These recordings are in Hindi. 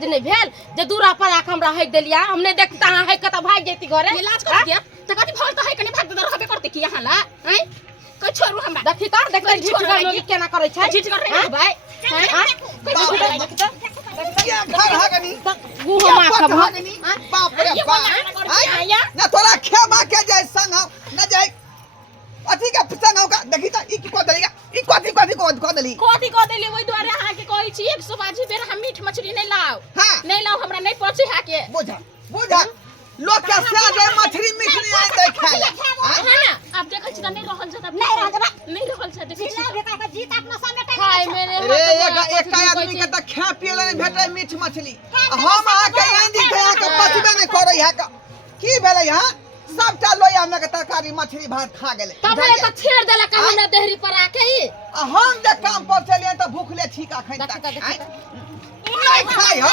लाज नहीं भेल जे दूरा पर आके हमरा हक देलिया हम नहीं देखता है कत भाग जेती घरे ये लाज कर दिया त कथि फल त है कने भाग दे रहबे करते कि यहाँ ला हैं कोई छोरू हमरा देखी त देख झिट कर लोग केना करे छै झिट कर रे भाई क्या घर हगनी गुहो मा का हगनी बाप रे बाप ना तोरा खेमा के जाय संग न जाय अथी के संग का देखी त ई को देलिया ई कथी को देली कथि क देली ओइ द्वारे अहाँ के कहै छी 100 बेर हम मीठ मछली नहीं लाओ हां नहीं लाओ हमरा नहीं पचे हा के बुझा लोग के से जाय मछली मीठ नहीं आय दे खाए हां ना अब देखै छी त नहीं रहल छ नहीं रहल छ देखै छी बेटा का जीत अपना सामने खाए मेरे रे एक आदमी के त खा पिए ले भेटै मीठ मछली हम आ के आंधी के आ के पचबे नहीं करै है की भेलै हां सबटा लोया में के तरकारी मछली भात खा गेले तब त छेड़ देला का हमरा देहरी पर आके ही हम जे काम पर चलिए त भूखले छीका खैता नहीं खाई हो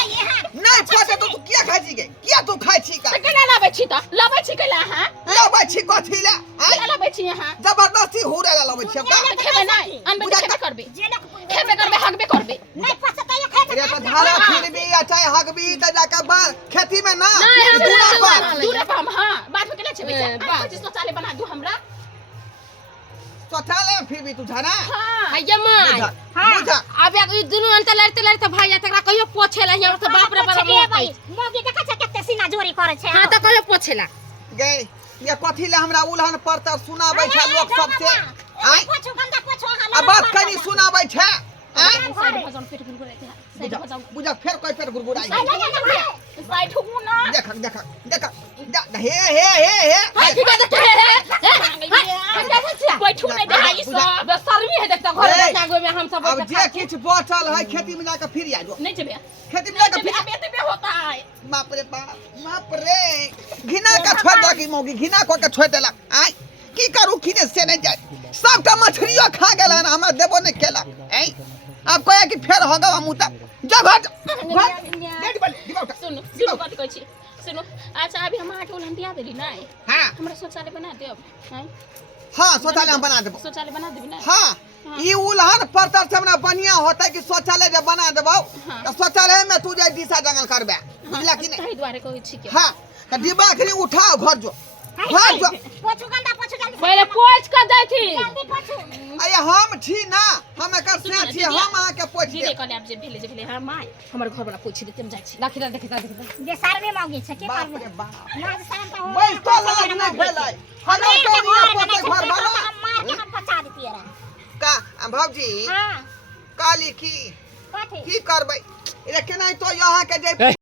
नहीं पचे तो तू क्या खाई छी गे क्या तू खाई छी का केना लाबै छी त लाबै छी केला हां लाबै छी कथि ले केला लाबै छी यहाँ जबरदस्ती हुरे ला लाबै छी का खेबे नहीं अनबे खेबे करबे खेबे करबे हगबे करबे नहीं पछता ये खेत रे त धारा फिरबी या चाहे हगबी त जाके बार खेती में ना दूर पर हां बाद में केना छबे 25 चाले बना दू हमरा शौचालय फिर भी तू झरा हां हैया माय बुझा अब एक दुनु अंत लड़ते भाई जा तकरा कहियो पोछेला हिया से बाप रे बाप मोगी देखा छ कते सीना जोरी करे छै हां त कहियो पोछेला गे ये कथि ले हमरा उलहन पर त सुनाबै छै लोग सब से आइ पोछो गंदा पोछो आ बात कनी सुनाबै छै साइड भजन पेट गुरगुराई साइड भजन बुझा फेर कोई फेर गुरगुराई साइड ठुकू ना देख हे बैठू नहीं दे ई सब बेशर्मी है देखता घर में जागो में हम सब अब जे किछ बचल है खेती में जाके फिर आ जो नहीं चबे खेती में जाके फिर बेते पे होता है बाप रे घिना का छोड़ दे की मौगी घिना को के छोड़ देला आई की करू किने से नहीं जाए सबटा मछलियो खा गेला हमरा देबो नहीं केला आई अब कहे कि फेर होगा हम उता जा घट डेड बल दिबाउटा सुनो बात कहै छी सुनो अच्छा अभी हम आठ उलन दिया देली नहीं हां हमरा शौचालय बना देब हैं हां शौचालय हम बना देबो शौचालय बना देबी ना हां ई उलहन परतर से हमरा बढ़िया होतै कि शौचालय जे बना देबो त शौचालय में तू जे दिशा जंगल करबे बुझला कि नहीं ताहि द्वारे कहै छी के हां त डिब्बा खरी उठाओ घर जो पोछो गंदा पोछो जल्दी पहले पोछ के दै थी जल्दी पोछो अरे हम छी ना हम एकर से छी हम आ के पोछ दीदी दे कहले आप जे भेले हां माय हमर घर वाला पोछ देते हम जाय छी देखता जे सर्वे मांगे छै के बाप करबे रे बाप लाज शरम त हो बैस तो लाज नहीं भेलै हम के लिए पोछे घर बना हम मार के हम पचा देतिए रे का भौजी हां काली की कथि की करबै रे केना तो यहाँ के जे